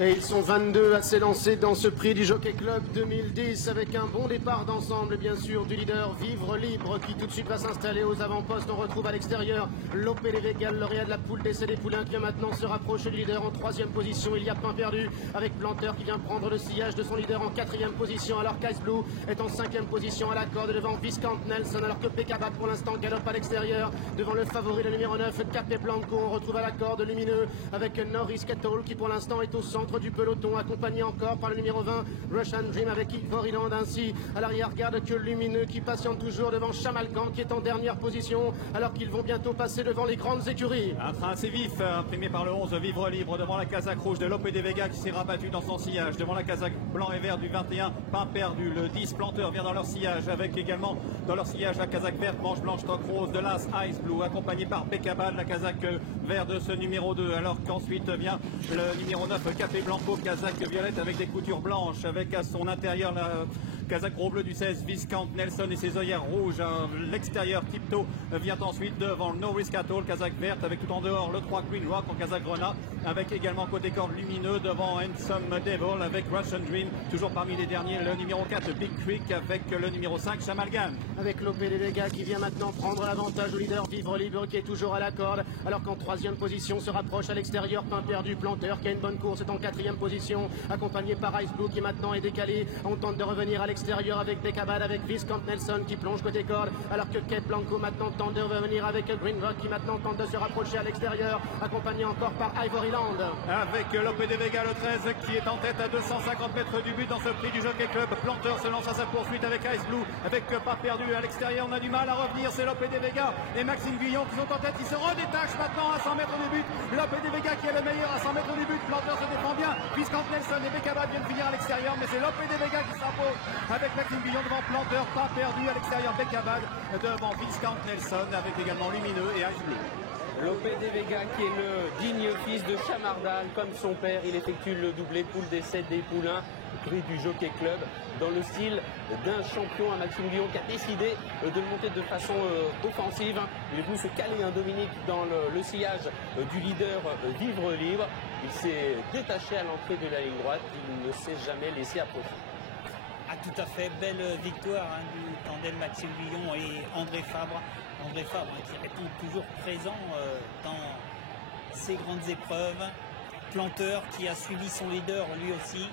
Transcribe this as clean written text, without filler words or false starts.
Et ils sont 22 à s'élancer dans ce prix du Jockey Club 2010 avec un bon départ d'ensemble bien sûr du leader Vivre Libre qui tout de suite va s'installer aux avant-postes. On retrouve à l'extérieur Lopé de Vega, le lauréat de la poule d'essai des poulains qui vient maintenant se rapprocher du leader en 3e position. Il y a Pain Perdu avec Planteur qui vient prendre le sillage de son leader en 4e position alors qu'Ice Blue est en 5e position à la corde devant Viscount Nelson alors que Beccabat pour l'instant galope à l'extérieur devant le favori le numéro 9 Capé Blanco. On retrouve à la corde Lumineux avec Norris Kettle qui pour l'instant est au centre du peloton, accompagné encore par le numéro 20 Russian Dream avec Ivoriland. Ainsi à l'arrière garde que Lumineux qui patiente toujours devant Chamalcan qui est en dernière position alors qu'ils vont bientôt passer devant les grandes écuries. Un train assez vif imprimé par le 11 Vivre Libre devant la casaque rouge de Lopé de Vega qui s'est rabattu dans son sillage devant la casaque blanc et vert du 21 Pain Perdu. Le 10 Planteur vient dans leur sillage avec également dans leur sillage la casaque verte manche blanche toque rose de l'As Ice Blue accompagné par Beccabad la casaque vert de ce numéro 2 alors qu'ensuite vient le numéro 9 Capé Blanco, casaque violette avec des coutures blanches, avec à son intérieur la casaque gros bleu du 16 Viscount Nelson et ses œillères rouges. L'extérieur Tiptoe vient ensuite devant le Norris Cattle, casaque verte avec tout en dehors le 3 Green Rock en casaque grenat, avec également côté corde Lumineux devant Handsome Devil avec Russian Dream, toujours parmi les derniers le numéro 4 Big Creek avec le numéro 5 Chamalgan. Avec Lopé de Vega qui vient maintenant prendre l'avantage au leader Vivre Libre qui est toujours à la corde alors qu'en 3e position se rapproche à l'extérieur Pain Perdu. Planteur qui a une bonne course est en 4e position accompagné par Ice Blue qui maintenant est décalé. On tente de revenir à l'extérieur avec Beccabad avec Viscount Nelson qui plonge côté corde alors que Kate Blanco maintenant tente de revenir avec Green Rock qui maintenant tente de se rapprocher à l'extérieur accompagné encore par Ivoriland. Avec Lopé de Vega le 13 qui est en tête à 250 mètres du but dans ce prix du Jockey Club. Planteur se lance à sa poursuite avec Ice Blue avec Pas Perdu à l'extérieur. On a du mal à revenir, c'est Lopé de Vega et Maxime Guillon qui sont en tête, qui se redétachent maintenant à 100 mètres du but. Lopé de Vega qui est le meilleur à 100 mètres du but. Planteur se défend bien. Viscount Nelson et Beccabad viennent finir à l'extérieur, mais c'est Lopé de Vega qui s'impose avec Maxime Guillon devant Planteur, Pas Perdu à l'extérieur, Beccabad devant Viscount Nelson avec également Lumineux et Ice Blue. Lopé de Vega qui est le digne fils de Chamardal, comme son père, il effectue le doublé poule d'essai des poulains, prix du Jockey Club, dans le style d'un champion, un Maxime Guillon qui a décidé de le monter de façon offensive. Il est venu se caler un Dominique dans le sillage du leader Vivre Libre. Il s'est détaché à l'entrée de la ligne droite, il ne s'est jamais laissé approcher. Ah, tout à fait, belle victoire du tandem Maxime Guillon et André Fabre. André Fabre qui répond toujours présent dans ces grandes épreuves. Planteur qui a suivi son leader lui aussi.